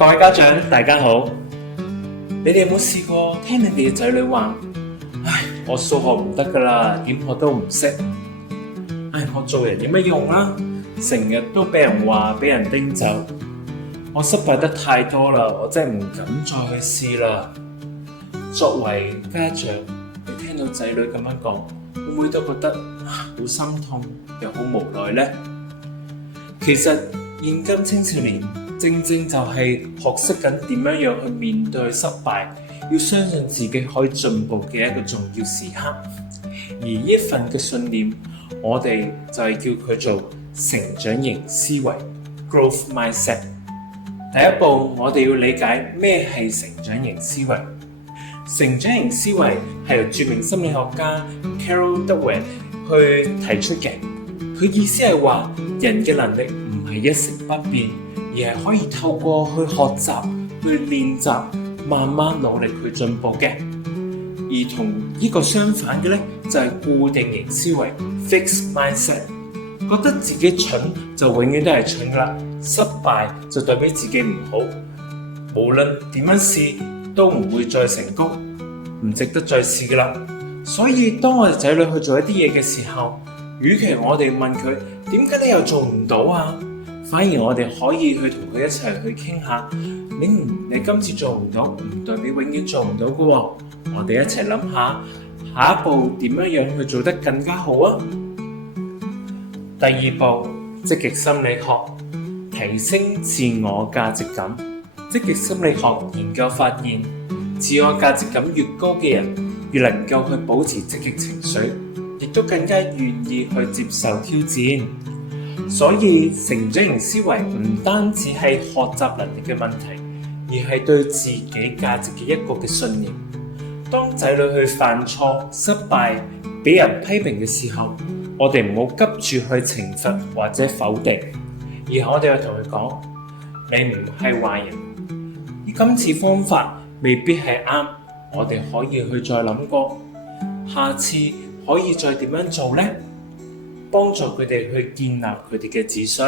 各位家長，大家好。你哋有冇試過聽你哋嘅仔女話：唉，我數學唔得㗎啦，點學都唔識。唉，我做人有乜用啊？成日都俾人話，俾人叮走。我失敗得太多啦，我真係唔敢再去試啦。作為家長，你聽到仔女咁樣講，會唔會都覺得好心痛又好無奈呢？其實現今青少年正正就係學識緊點樣去面對失敗，要相信自己可以進步嘅一個重要時刻。而呢一份嘅信念，我哋就係叫佢做成長型思維 （growth mindset）。第一步，我哋要理解咩係成長型思維。成長型思維係由著名心理學家 Carol Dweck 去提出嘅。佢意思係話，人嘅能力唔係一成不變，而係可以透過去學習、去練習，慢慢努力去進步嘅。而同呢個相反嘅咧，就係固定型思維 （fixed mindset）。覺得自己蠢就永遠都係蠢噶啦，失敗就代表自己唔好，無論點樣試都唔會再成功，唔值得再試噶啦。所以當我哋仔女去做一啲嘢嘅時候，與其我哋問佢點解你又做唔到啊，反而我哋可以去同佢一齊去傾下，你今次做唔到，唔代表永遠做唔到噶喎。我哋一齊諗下下一步點樣去做得更加好啊。第二步，積極心理學，提升自我價值感。積極心理學研究發現，自我價值感越高嘅人，越能夠去保持積極情緒，亦都更加願意去接受挑戰。所以成長型思維唔單止係學習能力嘅問題，而係對自己價值嘅一個嘅信念。當仔女去犯錯、失敗、俾人批評嘅時候，我哋唔好急住去懲罰或者否定，而係我哋要同佢講：你唔係壞人，今次方法未必係啱，我哋可以去再諗過，下次可以再點樣做呢？幫助佢哋去建立佢哋嘅自信。